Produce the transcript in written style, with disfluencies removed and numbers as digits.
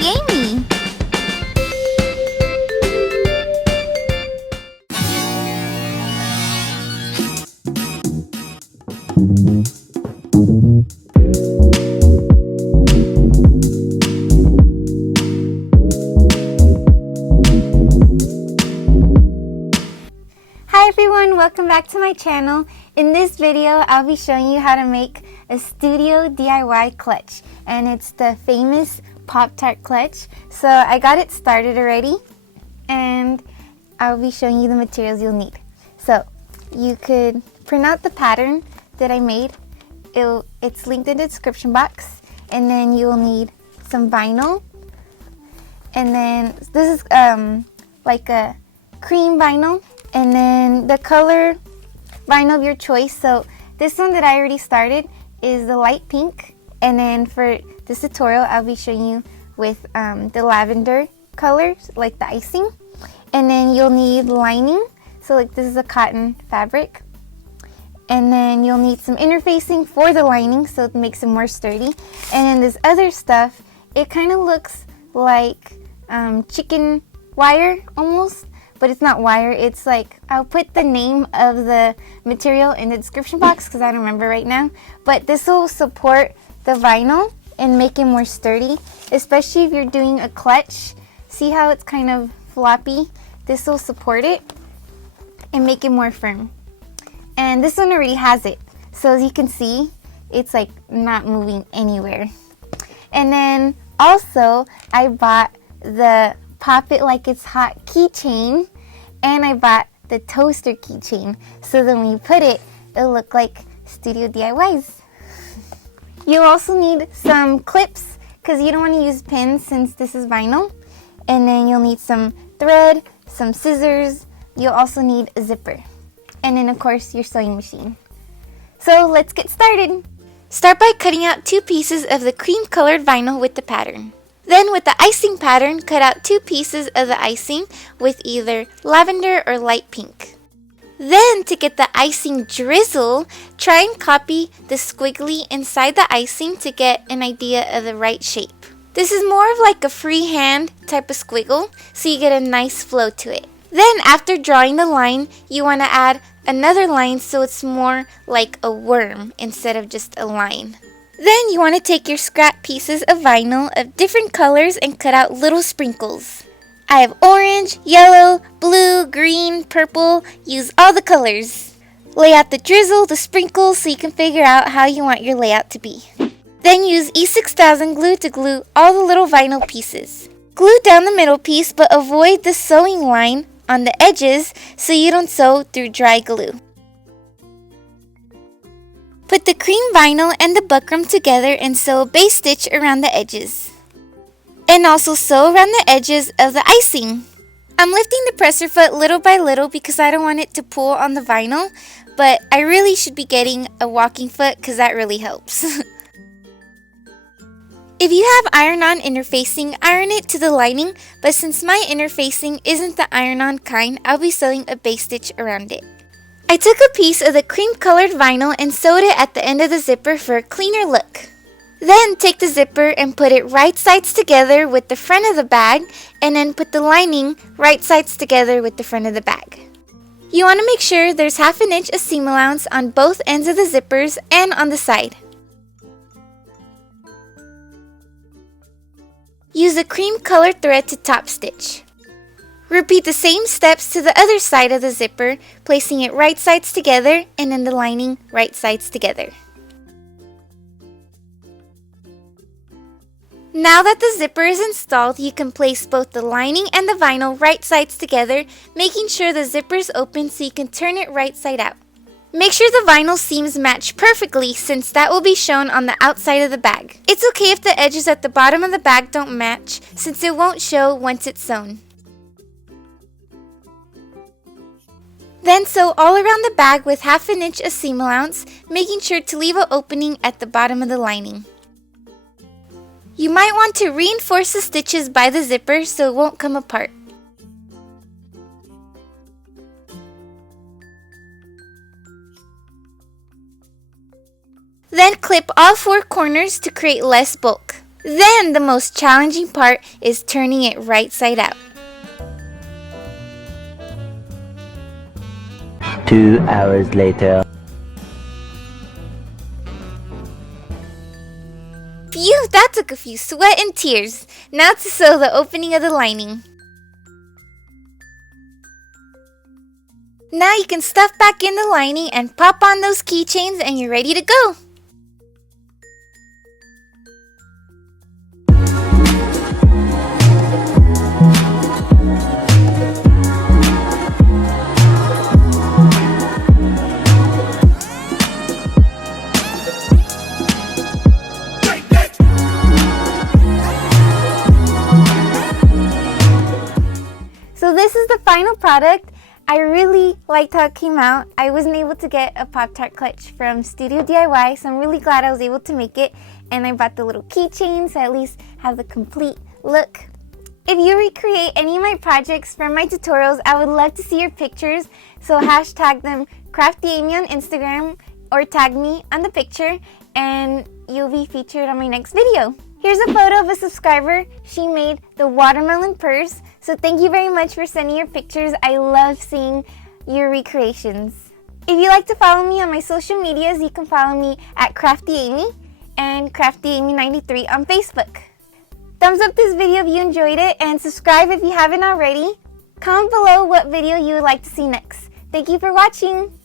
Yay me! Hi everyone, welcome back to my channel. In this video, I'll be showing you how to make a StudioDIY clutch, and it's the famous Pop Tart clutch. So I got it started already, and I'll be showing you the materials you'll need. So you could print out the pattern that I made. It's linked in the description box, and then you'll need some vinyl, and then this is like a cream vinyl, and then the color vinyl of your choice. So this one that I already started is the light pink, and then for this tutorial I'll be showing you with the lavender colors, like the icing. And then you'll need lining, so like this is a cotton fabric, and then you'll need some interfacing for the lining so it makes it more sturdy. And then this other stuff, it kind of looks like chicken wire almost, but it's not wire. It's like, I'll put the name of the material in the description box because I don't remember right now. But this will support the vinyl and make it more sturdy, especially if you're doing a clutch. See how it's kind of floppy? This will support it and make it more firm. And this one already has it. So as you can see, it's like not moving anywhere. And then also I bought the Pop It Like It's Hot keychain, and I bought the toaster keychain, so then when you put it, it'll look like Studio DIYs. You'll also need some clips because you don't want to use pins since this is vinyl. And then you'll need some thread, some scissors. You'll also need a zipper. And then of course your sewing machine. So let's get started. Start by cutting out 2 pieces of the cream colored vinyl with the pattern. Then with the icing pattern, cut out 2 pieces of the icing with either lavender or light pink. Then to get the icing drizzle, try and copy the squiggly inside the icing to get an idea of the right shape. This is more of like a freehand type of squiggle, so you get a nice flow to it. Then after drawing the line, you want to add another line so it's more like a worm instead of just a line. Then you want to take your scrap pieces of vinyl of different colors and cut out little sprinkles. I have orange, yellow, blue, green, purple. Use all the colors. Lay out the drizzle, the sprinkles, so you can figure out how you want your layout to be. Then use E6000 glue to glue all the little vinyl pieces. Glue down the middle piece, but avoid the sewing line on the edges so you don't sew through dry glue. Put the cream vinyl and the buckram together and sew a base stitch around the edges. And also sew around the edges of the icing. I'm lifting the presser foot little by little because I don't want it to pull on the vinyl, but I really should be getting a walking foot because that really helps. If you have iron-on interfacing, iron it to the lining, but since my interfacing isn't the iron-on kind, I'll be sewing a base stitch around it. I took a piece of the cream-colored vinyl and sewed it at the end of the zipper for a cleaner look. Then take the zipper and put it right sides together with the front of the bag, and then put the lining right sides together with the front of the bag. You want to make sure there's 1/2 inch of seam allowance on both ends of the zippers and on the side. Use a cream-colored thread to top stitch. Repeat the same steps to the other side of the zipper, placing it right sides together and then the lining right sides together. Now that the zipper is installed, you can place both the lining and the vinyl right sides together, making sure the zipper is open so you can turn it right side out. Make sure the vinyl seams match perfectly since that will be shown on the outside of the bag. It's okay if the edges at the bottom of the bag don't match since it won't show once it's sewn. Then sew all around the bag with 1/2 inch of seam allowance, making sure to leave an opening at the bottom of the lining. You might want to reinforce the stitches by the zipper so it won't come apart. Then clip all 4 corners to create less bulk. Then the most challenging part is turning it right side out. 2 hours later. Phew, that took a few sweat and tears. Now to sew the opening of the lining. Now you can stuff back in the lining and pop on those keychains and you're ready to go. So this is the final product. I really liked how it came out. I wasn't able to get a Pop Tart Clutch from StudioDIY, so I'm really glad I was able to make it. And I bought the little keychain, so I at least have the complete look. If you recreate any of my projects from my tutorials, I would love to see your pictures. So hashtag them CraftyAmy on Instagram or tag me on the picture and you'll be featured on my next video. Here's a photo of a subscriber. She made the watermelon purse. So thank you very much for sending your pictures. I love seeing your recreations. If you like to follow me on my social medias, you can follow me at CraftyAmy and CraftyAmy93 on Facebook. Thumbs up this video if you enjoyed it and subscribe if you haven't already. Comment below what video you would like to see next. Thank you for watching.